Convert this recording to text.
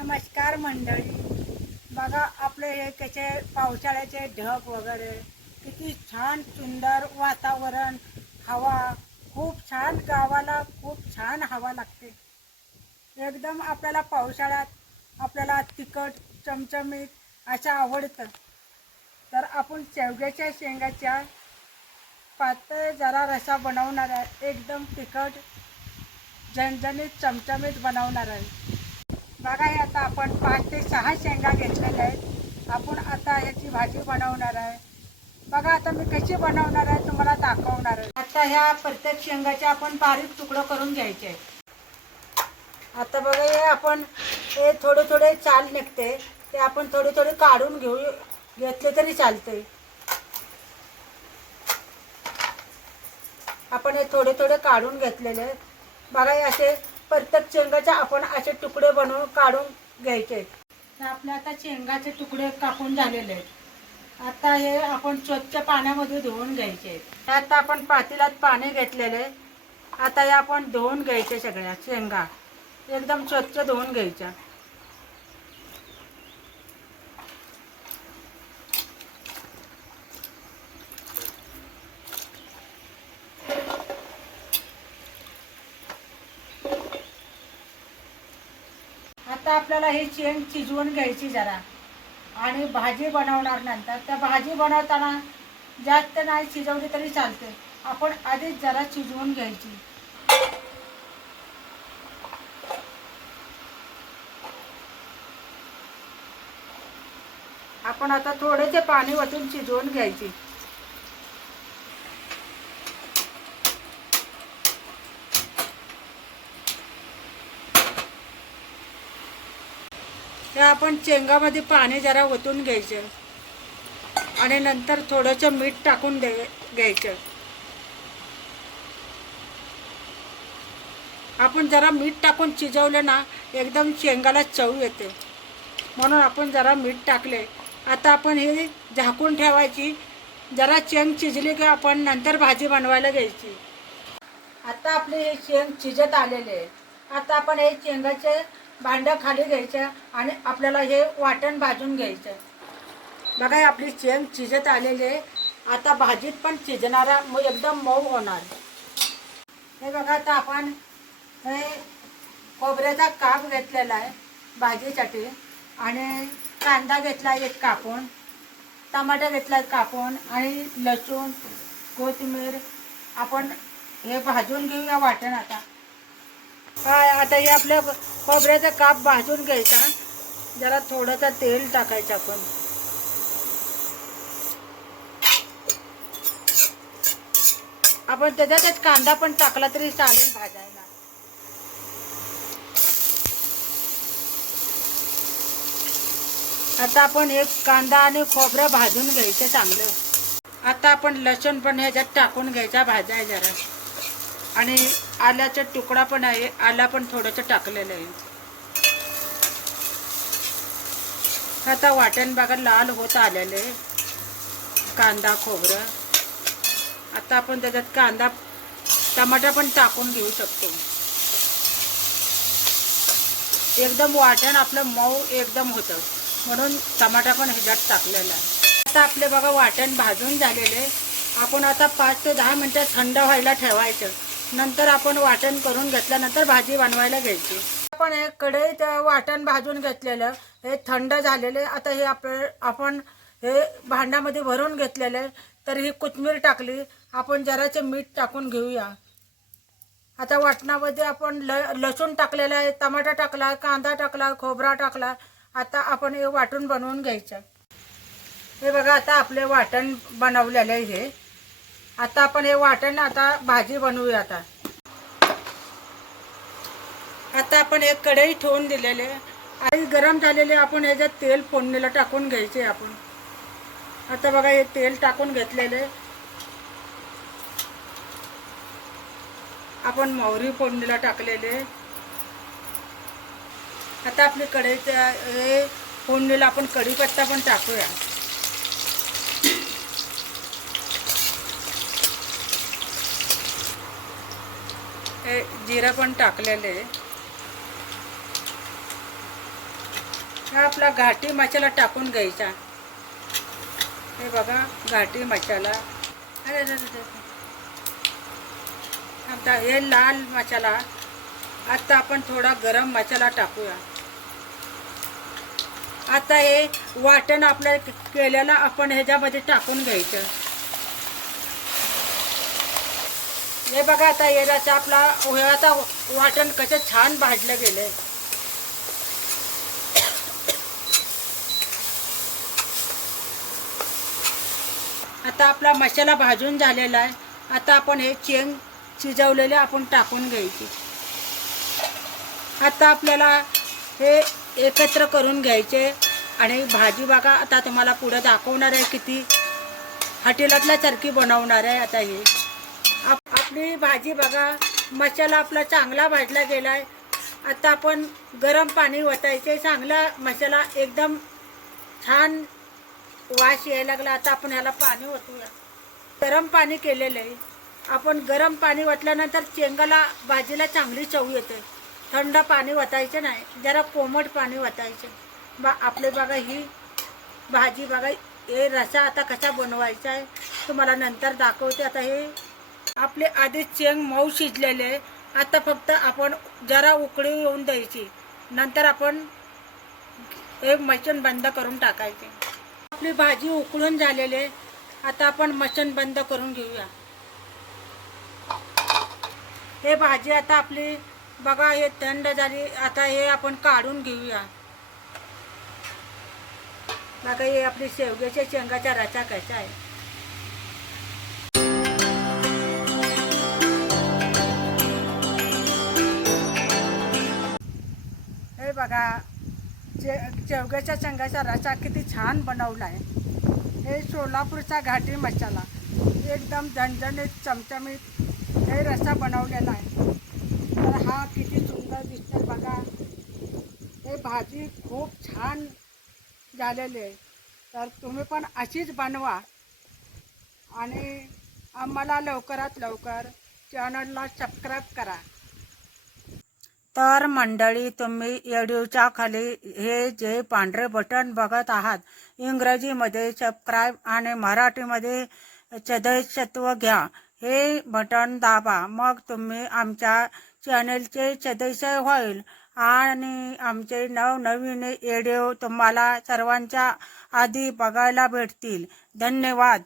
नमस्कार मंडळी. बघा आपले हे त्याचे पावसाळ्याचे ढग वगैरे किती छान सुंदर वातावरण, हवा खूप छान, गावाला खूप छान हवा लागते एकदम. आपल्याला पावसाळ्यात आपल्याला तिखट चमचमीत असं आवडतं. तर आपण शेवग्याच्या शेंगाच्या पातळ जरा रसा बनवणार आहे, एकदम तिखट झणझणीत चमचमीत बनवणार आहे. बघा हे आता आपण 5 ते 6 शेंगा घेतलेल्या आहेत. आपण आता ह्याची भाजी बनवणार आहे. बघा आता मी कशी बनवणार आहे तुम्हाला दाखवणार आहे. आता ह्या प्रत्येक शेंगाचे आपण बारीक तुकडं करून घ्यायचे आहेत. आता बघा हे आपण हे थोडे थोडे चाल निघते ते आपण थोडे थोडे काढून घेतले तरी चालते. आपण हे थोडे थोडे काढून घेतलेले. बघा हे असे प्रत्येक शेंगाचे आपण असे तुकडे बनवून काढून घ्यायचे. तर आपले आता शेंगाचे तुकडे कापून झालेले आहेत. आता हे आपण स्वच्छ पाण्यामध्ये धुवून घ्यायचे. आता आपण पातेल्यात पाणी घेतलेले. आता हे आपण धुवून घ्यायचे. सगळ्या शेंगा एकदम स्वच्छ धुवून घ्यायच्या. आता आपल्याला ही शेंग शिजवून घ्यायची जरा, आणि भाजी बनवणार नंतर. त्या भाजी बनवताना जास्त नाही शिजवली तरी चालते, आपण आधीच जरा शिजवून घ्यायची. आपण आता थोडेसे पाणी ओतून शिजवून घ्यायची. ते आपण शेंगामध्ये पाणी जरा ओतून घ्यायचं आणि नंतर थोडंसं मीठ टाकून घ्यायचं. आपण जरा मीठ टाकून शिजवलं ना एकदम शेंगाला चव येते, म्हणून आपण जरा मीठ टाकले. आता आपण हे झाकून ठेवायची. जरा शेंग शिजली की आपण नंतर भाजी बनवायला घ्यायची. आता आपले हे शेंग शिजत आलेले आहे. आता आपण हे शेंगाचे भांडं खाली घ्यायचं आणि आपल्याला हे वाटण भाजून घ्यायचं. बघा आपली शेंग शिजत आलेली आहे. आता भाजीत पण शिजणारा एकदम मऊ होणार. हे बघा आता आपण हे खोबऱ्याचा काप घेतलेला आहे भाजीसाठी, आणि कांदा घेतला एक कापून, टमाटा घेतला कापून, आणि लसूण कोथिंबीर आपण हे भाजून घेऊया वाटण. आता हे आपल्या खोबऱ्याचा काप भाजून घ्यायचा. जरा थोडंसं तेल टाकायचं आपण. आपण त्याच्यातच कांदा पण टाकला तरी चालेल भाजायला. आता आपण एक कांदा आणि खोबरं भाजून घ्यायचं चांगलं. आता आपण लसूण पण ह्याच्यात टाकून घ्यायचा भाजाय जरा, आणि आल्याचा तुकडा पण आहे, आला पण थोडंसं टाकलेलं आहे. आता वाटण बघा लाल होत आलेले कांदा खोबरं. आता आपण त्याच्यात कांदा टमाटा पण टाकून घेऊ शकतो. एकदम वाटण आपलं मऊ एकदम होतं, म्हणून टमाटा पण ह्याच्यात टाकलेला आहे. आता आपले बघा वाटण भाजून झालेले. आपण आता 5 ते 10 मिनटं थंड व्हायला ठेवायचं. नंतर आपण वाटण करून घेतल्यानंतर भाजी बनवायला घ्यायची. आपण हे कढईत वाटण भाजून घेतलेलं हे थंड झालेले. आता हे आपण हे भांड्यामध्ये भरून घेतलेले. तर ही कोथिंबीर टाकली. आपण जराचे मीठ टाकून घेऊया. आता वाटणामध्ये आपण लसूण टाकलेला आहे, टमाटा टाकला, कांदा टाकला, खोबरा टाकला. आता आपण हे वाटून बनवून घ्यायचं. हे बघा आता आपले वाटण बनवलेलं आहे हे. आता आपण हे वाटण आता भाजी बनवूया. आता आपण एक कढई ठेवून दिलेले आणि गरम झालेले. आपण ह्याच्यात तेल फोडणीला टाकून घ्यायचे. आपण आता बघा हे तेल टाकून घेतलेले. आपण मोहरी फोडणीला टाकलेले. आता आपली कढईच्या हे फोडणीला आपण कढीपत्ता पण टाकूया. हे जिरं पण टाकलेले. हा आपला घाटी मसाला टाकून घ्यायचा. हे बघा घाटी मसाला. अरे अरे अरे. आता हे लाल मसाला. आता आपण थोडा गरम मसाला टाकूया. आता हे वाटण आपलं केलेलं आपण ह्याच्यामध्ये टाकून घ्यायचं. हे बघा आता हे रस्सा आपला आता वाटण कसं छान भाजलं गेलंय. आता आपला मसाला भाजून झालेला आहे. आता आपण हे चेंग शिजवलेले आपण टाकून घ्यायची. आता आपल्याला हे एकत्र करून घ्यायचे. आणि भाजी बघा आता तुम्हाला पुढे दाखवणार आहे किती हॉटेलातल्यासारखी बनवणार आहे. आता हे आपली भाजी बघा मसाला आपला चांगला भाजला गेला आहे. आता आपण गरम पाणी ओतायचे. चांगला मसाला एकदम छान वास यायला लागला. आता आपण ह्याला पाणी ओतूया. गरम पाणी केलेलं आहे आपण. गरम पाणी ओतल्यानंतर चेंगाला भाजीला चांगली चव येते. थंड पाणी ओतायचं नाही, जरा कोमट पाणी ओतायचं. आपले बघा ही भाजी बघा. हे रस्सा आता कसा बनवायचा आहे तुम्हाला नंतर दाखवते. आता हे आपले आधी चेंग मऊ शिजलेले. आता फक्त आपण जरा उकळी येऊन द्यायची. नंतर आपण एक मशीन बंद करून टाकायचे. आपली भाजी उकळून झालेली आहे. आता आपण मशीन बंद करून घेऊया. हे भाजी आता आपली बघा हे थंड झाली. आता हे आपण काढून घेऊया. बघा हे आपली शेवग्याच्या शेंगाचा रस्सा कसा आहे. हे बघा शेवग्याच्या शेंगाचा रस्सा किती छान बनवला आहे. हे सोलापूरचा घाटी मसाला एकदम झणझणीत चमचमीत हे रस्सा बनवलेला आहे. तर हा किती सुंदर दिसतो बघा. हे भाजी खूप छान झालेली आहे. तर तुम्ही पण अशीच बनवा आणि आम्हाला लवकरात लवकर चॅनलला सबस्क्राईब करा. तर मंडळी तुम्ही व्हिडिओच्या खाली हे जे पांढरे बटन बघत आहात इंग्रजीमध्ये सबस्क्राईब आणि मराठीमध्ये सदस्यत्व घ्या हे बटन दाबा. मग तुम्ही आमच्या चॅनलचे सदस्य होईल आणि आमचे नवनवीन व्हिडिओ तुम्हाला सर्वांच्या आधी बघायला भेटतील. धन्यवाद.